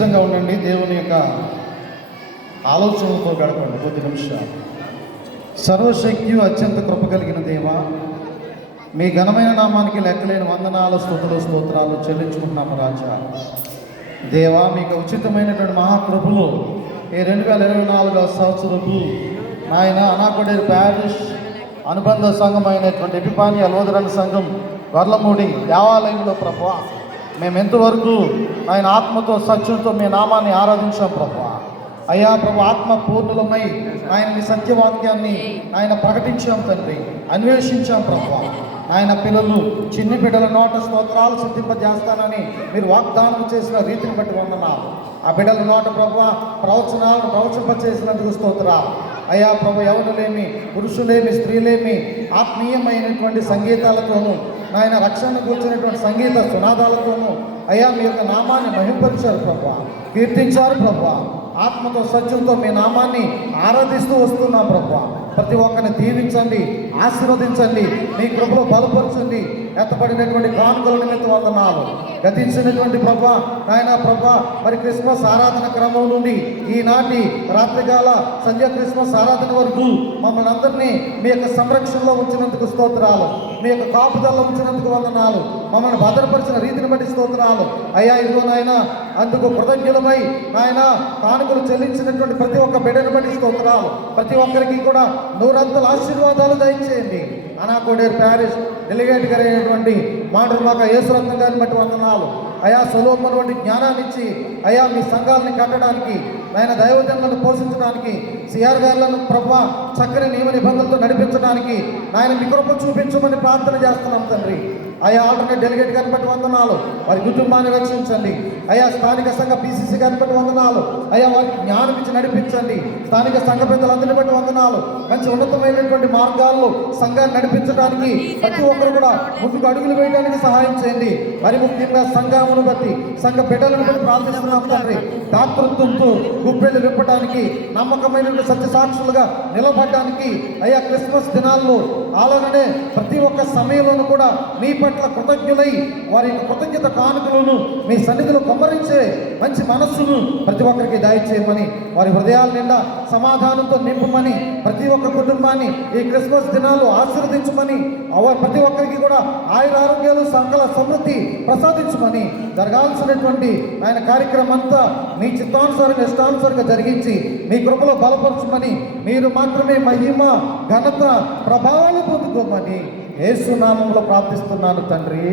సిద్ధంగా ఉండండి. దేవుని యొక్క ఆలోచనలతో గడపండి కొద్ది నిమిషాలు. సర్వశక్తి అత్యంత కృప కలిగిన దేవ, మీ ఘనమైన నామానికి లెక్కలేని వందనాలు, స్తుతులు, స్తోత్రాలు చెల్లించుకుంటున్నాము రాజా. దేవా, మీకు ఉచితమైనటువంటి మహాకృపలు ఈ 2024 సంవత్సరపు ఆయన అనాకొడేరు ప్యారిష్ అనుబంధ సంఘం అయినటువంటి ఎపిఫానియా లూథరన్ సంఘం వర్లమూడి దేవాలయంలో ప్రభువా, మేము ఎంతవరకు ఆయన ఆత్మతో సత్యంతో మీ నామాన్ని ఆరాధించాం ప్రభువా. అయ్యా ప్రభు, ఆత్మ పూర్ణులమై ఆయన మీ సత్యవాక్యాన్ని ఆయన ప్రకటించాం తండ్రి, అన్వేషించాం ప్రభువా. ఆయన పిల్లలు చిన్ని బిడ్డల నోట స్తోత్రాలు సిద్ధింపజేస్తానని మీరు వాగ్దానం చేసిన రీతిని బట్టి వందనాలు. ఆ బిడ్డల నోట ప్రభువా ప్రవచనాలను ప్రవచింపచేసినందుకు స్తోత్రాలు. అయ్యా ప్రభు, యవనులేమి, పురుషులేమి, స్త్రీలేమి ఆత్మీయమైనటువంటి సంగీతాలతోనూ ఆయన రక్షణ కూర్చున్నటువంటి సంగీత సునాదాలతోనూ అయ్యా మీ యొక్క నామాన్ని మహింపరిచారు ప్రభువా, కీర్తించారు ప్రభువా. ఆత్మతో సత్యంతో మీ నామాన్ని ఆరాధిస్తూ వస్తున్నాం ప్రభువా. ప్రతి ఒక్కరిని దీవించండి, ఆశీర్వదించండి, మీ కృపలో బలపరచండి. ఎత్తబడినటువంటి కానుకల నిమిత్తం వందనాలు. గతించినటువంటి ప్రభా నాయన ప్రభా, మరి క్రిస్మస్ ఆరాధన క్రమం నుండి ఈనాటి రాత్రికాల సంధ్య క్రిస్మస్ ఆరాధన వరకు మమ్మల్ని అందరినీ మీ యొక్క సంరక్షణలో ఉంచినందుకు స్తోత్రాలు, మీ యొక్క కాపుదల్లో ఉంచినందుకు వందనాలు, మమ్మల్ని భద్రపరిచిన రీతిని బట్టి స్తోత్రాలు. అయ్యా ఇదిగో నాయన, అందుకు కృతజ్ఞులమై నాయన కానుకలు చెల్లించినటువంటి ప్రతి ఒక్క బిడ్డను బట్టి స్తోత్రాలు. ప్రతి ఒక్కరికి కూడా నూరంతల ఆశీర్వాదాలు దయచేయండి. అనాకొడేరు ప్యారిష్ డెలిగేట్ గారు అయినటువంటి మాటర్మాక యేసురత్నం గారిని బట్టి వందనాలు. అయా సొలొమోను వంటి జ్ఞానాన్ని ఇచ్చి అయా మీ సంఘాలని కట్టడానికి, ఆయన దైవజనులను పోషించడానికి, సిఆర్ గారులను ప్రభా చక్కని నియమ నిబంధనలతో నడిపించడానికి నాయన మీ కృప చూపించమని ప్రార్థన చేస్తున్నాం తండ్రి. అయా ఆల్టర్నేట్ డెలిగేట్ గారిని బట్టి వందనాలు, వారి కుటుంబాన్ని రక్షించండి. అయా స్థానిక సంఘ PCC గారిని బట్టి వందనాలు, అయా వారికి జ్ఞానం ఇచ్చి నడిపించండి. స్థానిక సంఘ పెద్దలందరినీ బట్టి వందనాలు. మంచి ఉన్నతమైనటువంటి మార్గాల్లో సంఘాన్ని నడిపించడానికి ప్రతి ఒక్కరు కూడా ముందుకు అడుగులు వేయడానికి సహాయం చేయండి. మరి ముఖ్యంగా సంఘమును బట్టి, సంఘ బిడ్డలను బట్టి ప్రార్థిస్తున్నాం తండ్రి. దాతృత్వంతో గుప్పెళ్ళు విప్పడానికి, నమ్మకమైనటువంటి సత్య సాక్షులుగా నిలబడడానికి అయ్యా క్రిస్మస్ దినాల్లో అలాగనే ప్రతి ఒక్క సమయంలోనూ కూడా మీ పట్ల కృతజ్ఞులై వారి యొక్క కృతజ్ఞత కానుకలను మీ సన్నిధిలో కొమ్మరించే మంచి మనస్సును ప్రతి ఒక్కరికి దయచేయమని, వారి హృదయాల నిండా సమాధానంతో నింపమని, ప్రతి ఒక్క కుటుంబాన్ని ఈ క్రిస్మస్ దినాలు ఆశీర్వదించమని, ప్రతి ఒక్కరికి కూడా ఆయుర ఆరోగ్యాలు సకల సమృద్ధి ప్రసాదించమని, జరగాల్సినటువంటి ఆయన కార్యక్రమం అంతా మీ చిత్తానుసారంగా ఇష్టానుసారంగా జరిగించి మీ కృపలో బలపరచమని, మీరు మాత్రమే మహిమ ఘనత ప్రభావాలు పొందుకోమని యేసు నామములో ప్రార్థిస్తున్నాను తండ్రి.